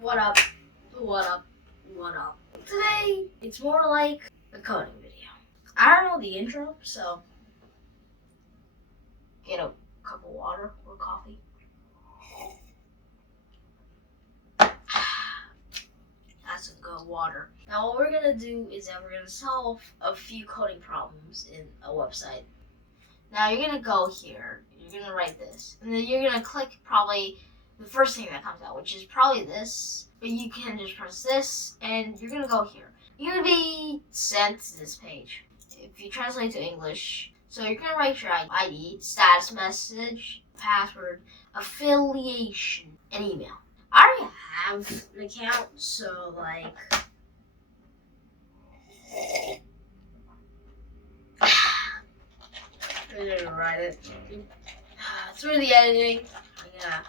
What up? What up? What up? Today, it's more like a coding video. I don't know the intro, so get a cup of water or coffee. That's some good water. Now what we're gonna do is that we're gonna solve a few coding problems in a website. Now you're gonna go here, you're gonna write this, and then you're gonna click probably the first thing that comes out, which is probably this, but you can just press this, and you're gonna go here. You're gonna be sent to this page. If you translate to English, so you're gonna write your ID, status message, password, affiliation, and email. I already have an account, so like, I'm gonna write it. Through the editing, I'm gonna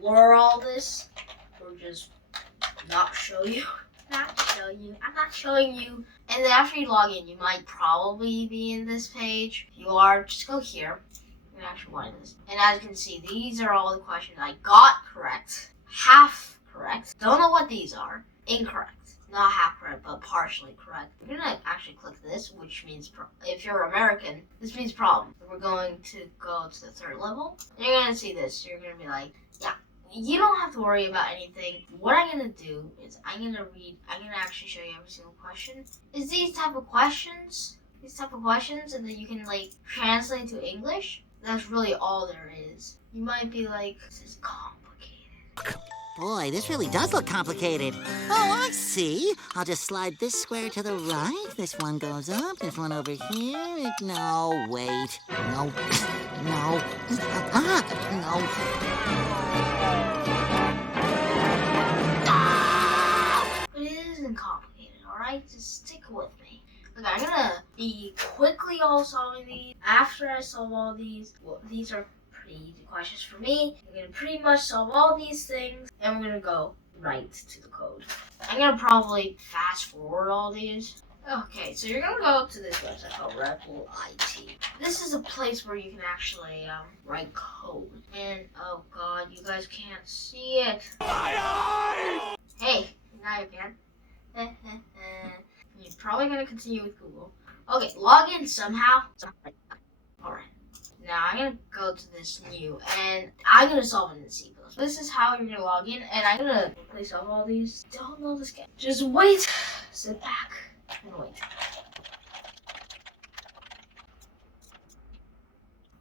blur all this, or just not show you. I'm not showing you. And then after you log in, you might probably be in this page. If you are, just go here. And actually want this. And as you can see, these are all the questions I got correct. Half correct. Don't know what these are. Incorrect. Not half correct, but partially correct. You're gonna actually click this, which means if you're American, this means problem. We're going to go to the third level. And you're gonna see this. You're gonna be like, yeah. You don't have to worry about anything. What I'm gonna do is I'm gonna actually show you every single question. Is these type of questions, and then you can like translate to English. That's really all there is. You might be like, this is complicated. Boy, this really does look complicated. Oh, I see. I'll just slide this square to the right. This one goes up. This one over here. No, wait. No. No. No. But it isn't complicated, alright? Just stick with me. Okay, I'm gonna be quickly all solving these. After I solve all these, well, these are pretty easy questions for me. I'm gonna pretty much solve all these things, and we're gonna go right to the code. I'm gonna probably fast forward all these. Okay, so you're gonna go to this website called Red Bull IT. This is a place where you can actually write code. And oh god, you guys can't see it. Hey, now you can. You're probably gonna continue with Google. Okay, log in somehow. Alright. Now I'm gonna go to this new, and I'm gonna solve it in C++. This is how you're gonna log in, and I'm gonna replace off all these. Don't know this game. Just wait. Sit back and wait.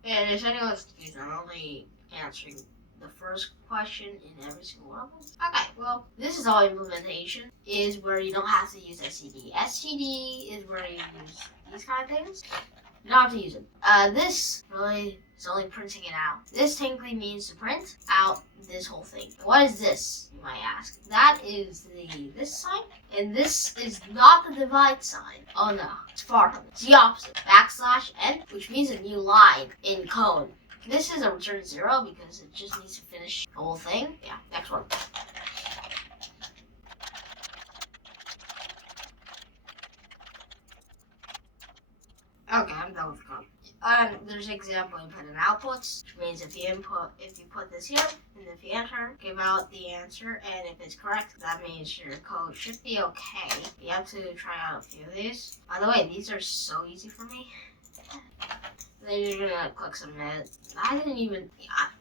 And if anyone's confused, I'm only answering the first question in every single one of them. Okay, well, this is all implementation, is where you don't have to use STD. STD is where you use these kind of things. You don't have to use it. This really is only printing it out. This technically means to print out this whole thing. What is this, you might ask? That is this sign, and this is not the divide sign. Oh no, it's far from it. It's the opposite. \n, which means a new line in code. This is a return 0 because it just needs to finish the whole thing. Yeah, next one. Okay, I'm done with code. There's an example input and outputs, which means if you put this here, and if you enter, give out the answer, and if it's correct, that means your code should be okay. You have to try out a few of these. By the way, these are so easy for me. Then you're gonna click submit. I didn't even,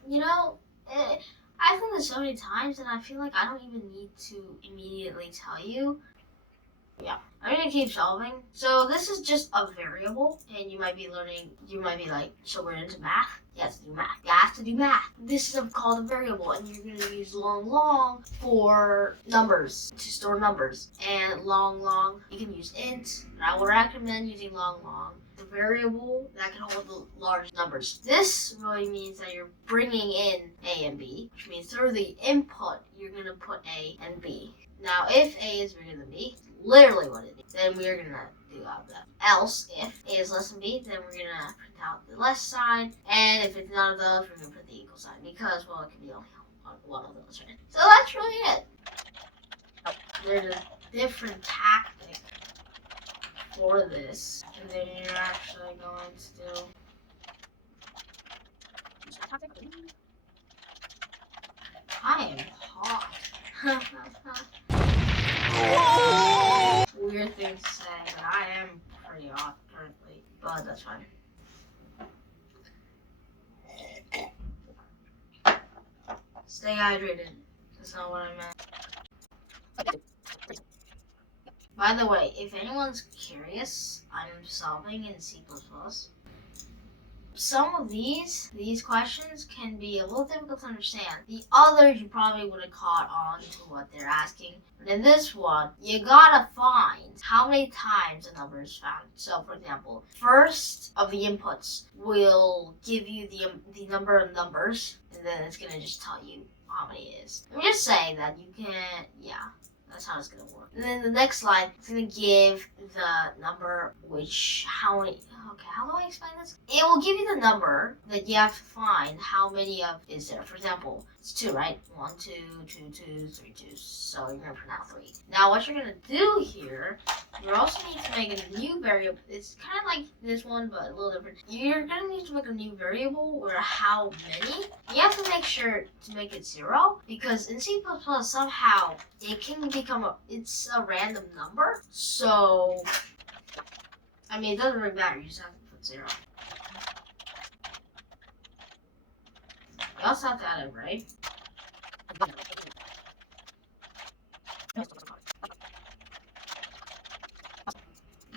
you know, I've done this so many times, and I feel like I don't even need to immediately tell you. Yeah, I'm gonna keep solving. So this is just a variable, and you might be like, so we're into math? You have to do math. You have to do math. This is called a variable, and you're gonna use long for numbers, to store numbers. And long, you can use int, and I would recommend using long. The variable that can hold the large numbers. This really means that you're bringing in A and B, which means through the input, you're gonna put A and B. Now, if A is bigger than B, literally what it is, then we're gonna do out that. Else, if A is less than B, then we're gonna print out the less sign, and if it's none of those, we're gonna put the equal sign, because, well, it can be only one of those, right? So that's really it. There's a different tactic for this, and then you're actually going to do... I am hot. Weird thing to say, but I am pretty off currently. But that's fine. Stay hydrated. That's not what I meant. By the way, if anyone's curious, I'm solving in C++. Some of these questions can be a little difficult to understand. The others you probably would have caught on to what they're asking. But in this one, you gotta find how many times a number is found. So for example, first of the inputs will give you the number of numbers, and then it's gonna just tell you how many it is. I'm just saying that you can, yeah. That's how it's gonna work. And then the next slide, it's gonna give the number how many, okay, how do I explain this? It will give you the number that you have to find how many of is there. For example, it's 2, right? 1, 2, 2, 2, 3, 2. So you're gonna print out 3. Now what you're gonna do here, you also need to make a new variable. It's kind of like this one, but a little different. You're gonna need to make a new variable where how many. You have to make sure to make it 0 because in C++ somehow it can become it's a random number. So I mean, it doesn't really matter. You just have to put 0. You also have to add it, right?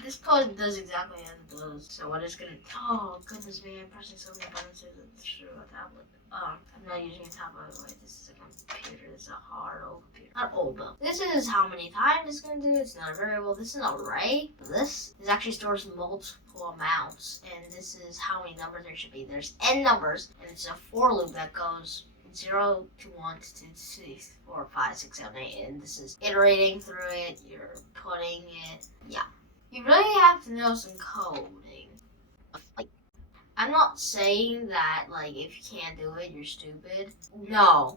This code does exactly as it does. So what it's gonna, oh goodness me, I'm pressing so many buttons through a tablet. I'm not using a tablet, by the way. This is a computer. This is a hard old computer. Not old though. This is how many times it's gonna do. It's not a variable. This is an array. This actually stores multiple amounts, and this is how many numbers there should be. There's n numbers, and it's a for loop that goes 0 to 1 to 2 to 3, 4, 5, 6, 7, 8, and this is iterating through it. You're putting it, yeah. You really have to know some coding. Like, I'm not saying that, like, if you can't do it, you're stupid. No,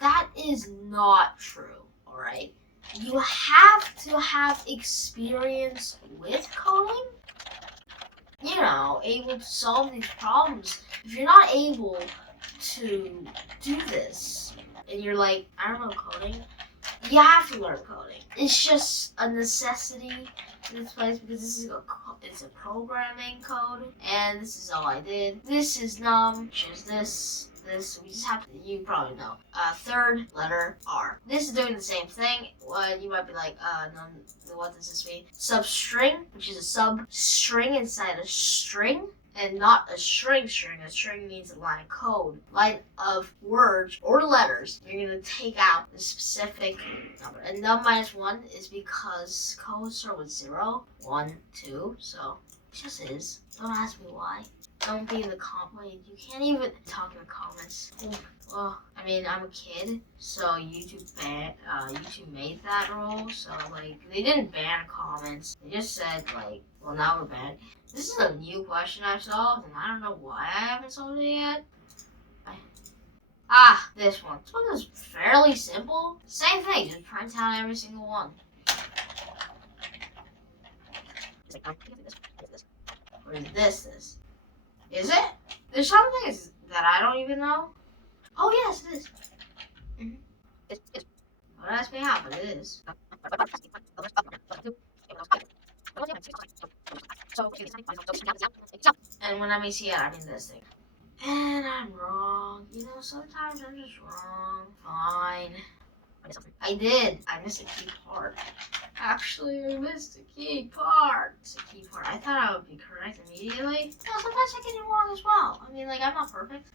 that is not true, alright? You have to have experience with coding, you know, able to solve these problems. If you're not able to do this, and you're like, I don't know coding, you have to learn coding. It's just a necessity in this place because it's a programming code, and this is all I did. This is num, which is this. We just have to, you probably know. Third letter R. This is doing the same thing. You might be like, num, what does this mean? Substring, which is a substring inside a string. And not a string. A string means a line of code. Line of words or letters. You're going to take out the specific number. And num minus 1 is because codes start with 0, 1, 2. So it just is. Don't ask me why. Don't be in the comments. You can't even talk in the comments. Well, I mean, I'm a kid, so YouTube made that rule. So like, they didn't ban comments. They just said like, well, now we're banned. This is a new question I've solved, and I don't know why I haven't solved it yet. This one. This one is fairly simple. Same thing, just print out every single one. Or is this? Is it? There's some things that I don't even know. Oh yes, it is. Don't ask me how, but it is. And when I mean see it, I mean this thing. And I'm wrong. You know, sometimes I'm just wrong. Fine. I did. I missed a key part. Actually, I missed a key part. It's a key part. I thought I would be correct immediately. No, sometimes I get it wrong as well. I mean, like, I'm not perfect.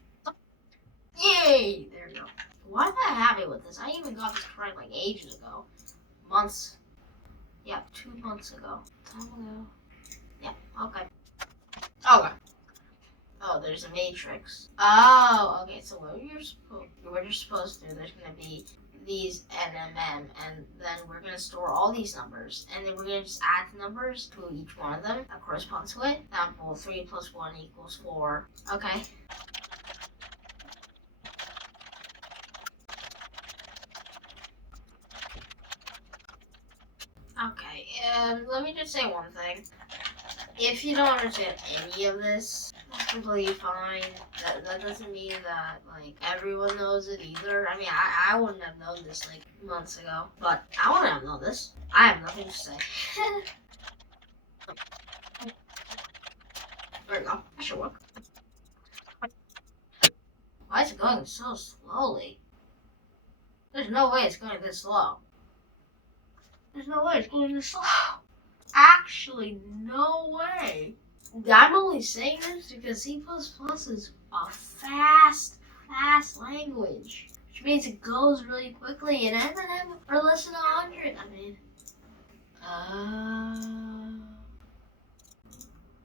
Yay! There we go. Why am I happy with this? I even got this correct, like, ages ago. Months. Yeah, 2 months ago. Time ago. Yeah, okay. Okay. Oh, there's a matrix. Oh, okay, so what you're supposed to do, there's going to be these NMM, and then we're going to store all these numbers, and then we're going to just add the numbers to each one of them that corresponds to it. Example, 3 plus 1 equals 4. Okay. Okay, let me just say one thing. If you don't understand any of this, completely fine. That doesn't mean that like everyone knows it either. I mean, I wouldn't have known this like months ago, but I wouldn't have known this. I have nothing to say. There we go. That should work. Why is it going so slowly? There's no way it's going this slow. There's no way it's going this slow. Actually, no way. I'm only saying this because C++ is a fast language. Which means it goes really quickly, and M are less than 100. I mean,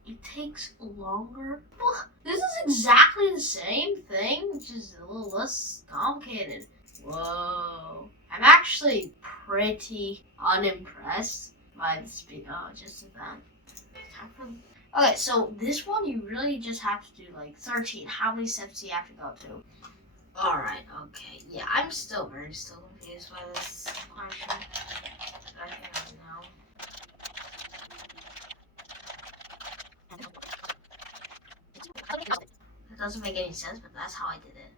it takes longer. Well, this is exactly the same thing, just a little less complicated. Whoa. I'm actually pretty unimpressed by the speed. Oh, just at that. Okay, so this one you really just have to do like 13. How many steps do you have to go to? Alright, okay. Yeah, I'm still confused by this question. I think I know. It doesn't make any sense, but that's how I did it.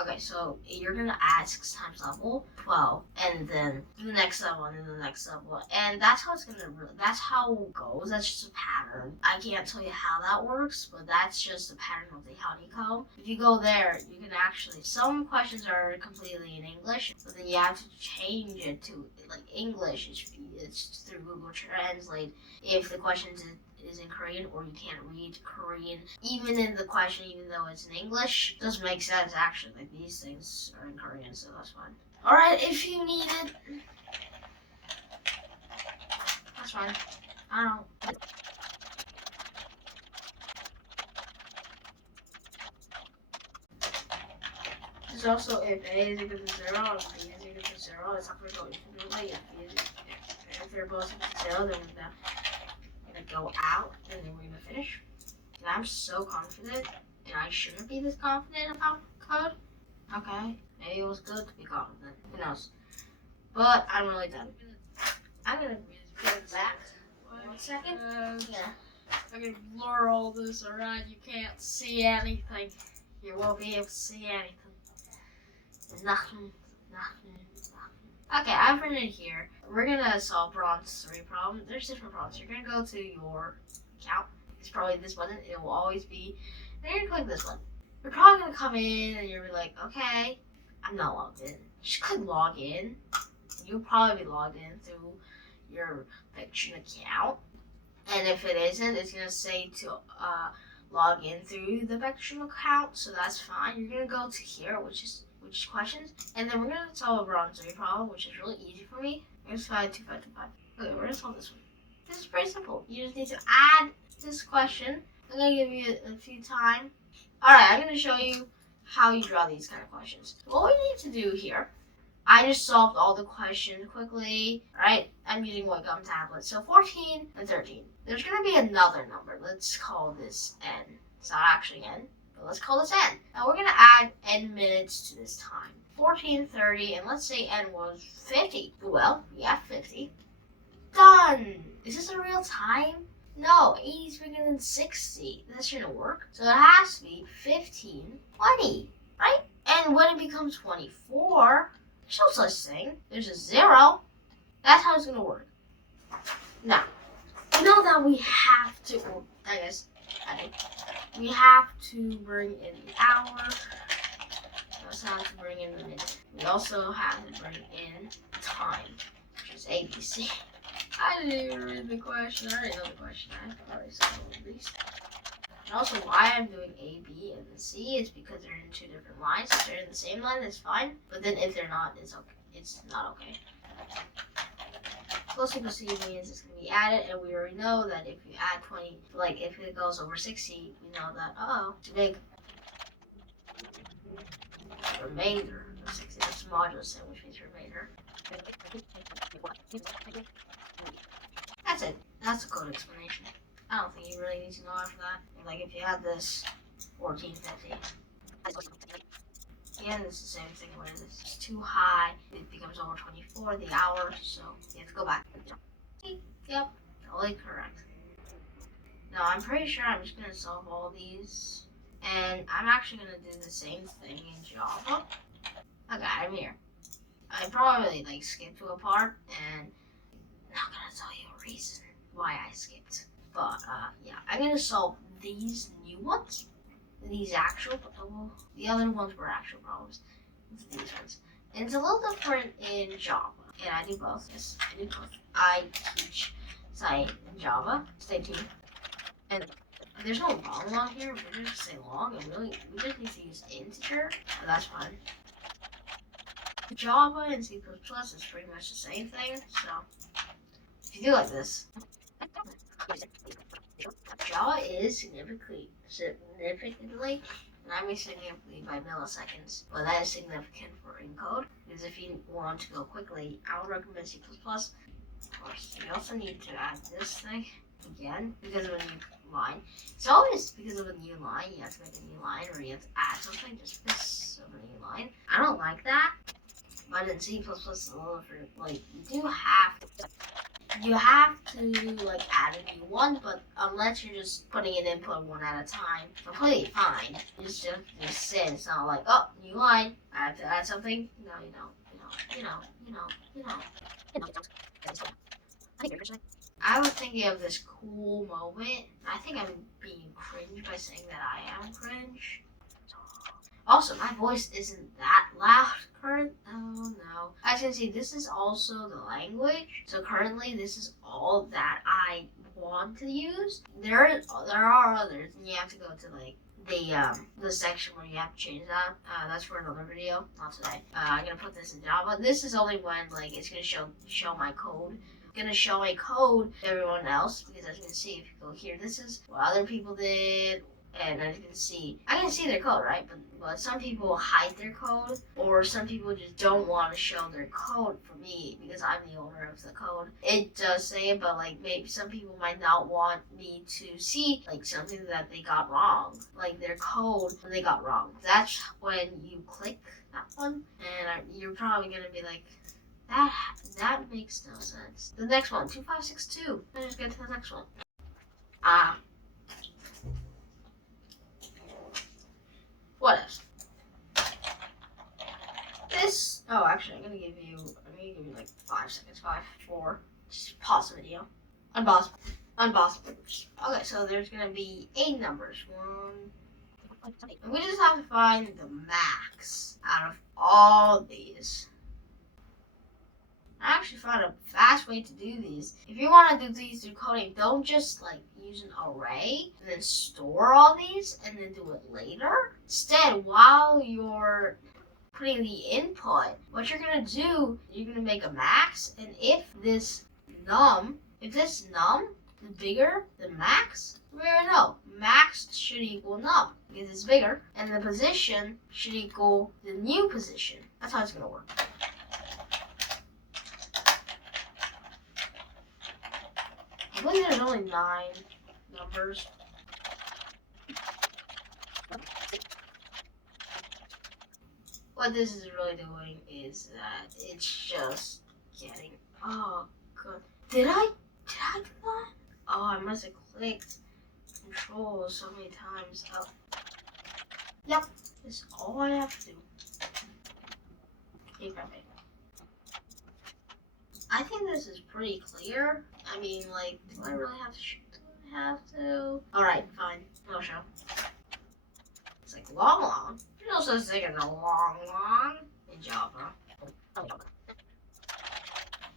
Okay, so you're gonna ask times level 12, and then the next level, and then the next level, and that's how it's that's how it goes. That's just a pattern. I can't tell you how that works, but that's just a pattern of the honeycomb. If you go there, you can actually, some questions are completely in English, but then you have to change it to like English. It's through Google Translate if the question is in Korean or you can't read Korean. Even in the question, even though it's in English, it doesn't make sense actually. Like these things are in Korean, so that's fine. Alright, if you need it, that's fine. I don't. There's also if A is equal to 0 and B is equal to 0, it's not going to go infinitely. If they're both equal to 0, then we're going to go out and then we're going to finish. And I'm so confident, and I shouldn't be this confident about code. Okay, maybe it was good to be confident. Who knows? But I'm really done. I'm going to put it back. 1 second. Yeah. I can blur all this around. You can't see anything. You won't be able to see anything. Nothing. Okay, I've written it here. We're gonna solve bronze 3 problem. There's different problems. You're gonna go to your account. It's probably this button. It will always be. And you're gonna click this one. You're probably gonna come in and you're like, okay, I'm not logged in. Just click log in. You'll probably be logged in through your Baekjoon account. And if it isn't, it's gonna say to log in through the Baekjoon account. So that's fine. You're gonna go to here, which is questions, and then we're gonna solve a bronze 3 problem, which is really easy for me. Here's 5, 2, 5, 2, 5. Okay, we're gonna solve this one. This is pretty simple. You just need to add this question. I'm gonna give you a few time. Alright, I'm gonna show you how you draw these kind of questions. What we need to do here, I just solved all the questions quickly. Alright, I'm using White Gum tablet. So 14 and 13. There's gonna be another number. Let's call this n. It's not actually n. Let's call this n. Now we're going to add n minutes to this time. 14, 30, and let's say n was 50. Well, we have 50. Done! Is this a real time? No, 80 is bigger than 60. That shouldn't work. So it has to be 15, 20, right? And when it becomes 24, there's no such thing. There's a 0. That's how it's going to work. Now, you know that we have to, well, I guess, we have to bring in the hour. We also have to bring in the minute. We also have to bring in time, which is ABC. I didn't even read the question. I already know the question. I already saw these. And also, why I'm doing A, B, and C is because they're in 2 different lines. If they're in the same line, it's fine. But then if they're not, it's okay. It's not okay. Close equals C means it's going to be added, and we already know that if you add 20, like if it goes over 60, we know that, too big. Remainder of 60, that's modulus, which means remainder. That's it. That's the code explanation. I don't think you really need to know after that. Like if you had this 1450. Again, it's the same thing where this is too high, it becomes over 24, the hour, so you have to go back. Yep, totally correct. Now, I'm pretty sure I'm just going to solve all these, and I'm actually going to do the same thing in Java. Okay, I'm here. I probably skipped to a part, and I'm not going to tell you a reason why I skipped. But, yeah, I'm going to solve these new ones. These actual, well, the other ones were actual problems. It's these ones. And it's a little different in Java. And I do both. Yes, I do both. I teach science in Java. Stay tuned. And there's no long here. We're just say long. And we just need to use integer. And that's fine. Java and C++ is pretty much the same thing. So if you do like this, Java is significantly, and I mean significantly by milliseconds, but that is significant for encode, because if you want to go quickly, I would recommend C++. Of course, you also need to add this thing again, because of a new line. It's always because of a new line, you have to make a new line, or you have to add something just because of a new line. I don't like that, but in C++, it's a little different. You have to add a new one, but unless you're just putting an input one at a time, completely fine. It's just sit. It's not like, oh, new line, I have to add something. No, you don't. I was thinking of this cool moment. I think I'm being cringe by saying that I am cringe. Also, my voice isn't that loud current. Oh no. As you can see, this is also the language. So currently, this is all that I want to use. There are others, and you have to go to the section where you have to change that. That's for another video, not today. I'm gonna put this in Java. This is only when it's gonna show my code. Gonna show a code to everyone else, because as you can see, if you go here, this is what other people did. And as you can see, I can see their code, right? But some people hide their code, or some people just don't want to show their code for me because I'm the owner of the code. It does say it, but maybe some people might not want me to see something that they got wrong, like their code when they got wrong. That's when you click that one, and you're probably gonna be like, that makes no sense. The next one, 2562. Let's just get to the next one. What else? This. Oh, actually, I'm gonna give you 5 seconds. 5, 4. Just pause the video. Unpause. Okay, so there's gonna be 8 numbers. 1. And we just have to find the max out of all these. I actually found a fast way to do these. If you want to do these through coding, don't just use an array and then store all these and then do it later. Instead, while you're putting the input, what you're gonna do, you're gonna make a max, and if this num is bigger than max, we already know max should equal num because it's bigger, and the position should equal the new position. That's how it's gonna work. I believe there's only 9 numbers. What this is really doing is that it's just getting. Oh, good. Did I do that? Oh, I must have clicked Control so many times. Oh. Yep, that's all I have to do. Okay, perfect. I think this is pretty clear. I mean, do I really have to shoot? Do I have to? Alright, fine. No show. It's long. There's no such thing as a long in Java.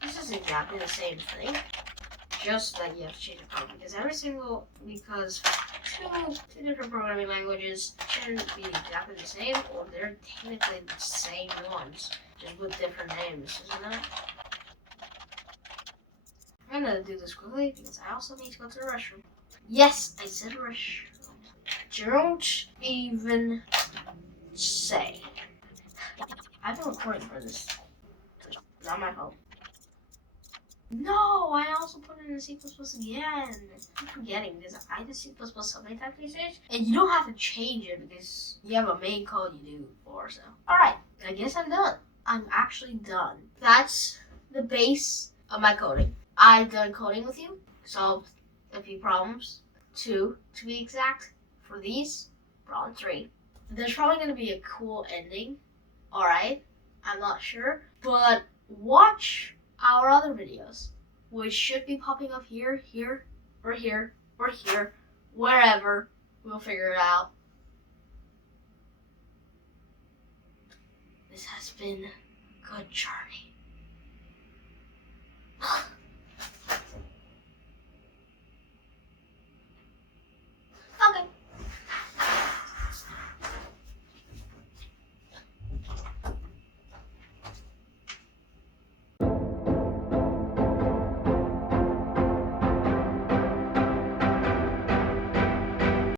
This is exactly the same thing. Just that you have to change the code because two different programming languages can be exactly the same, or they're technically the same ones, just with different names, isn't it? I'm gonna do this quickly because I also need to go to the restroom. Yes, I said restroom. Don't even say. I've been recording for this. It's not my fault. No, I also put it in C++ again. I'm forgetting because I did C++ so many times these days. And you don't have to change it because you have a main code you do for, so. Alright, I guess I'm done. I'm actually done. That's the base of my coding. I've done coding with you, solved a few problems. 2, to be exact, for these. Problem 3. There's probably going to be a cool ending. Alright, I'm not sure. But watch our other videos, which should be popping up here, or here, or here, wherever. We'll figure it out. This has been a good journey.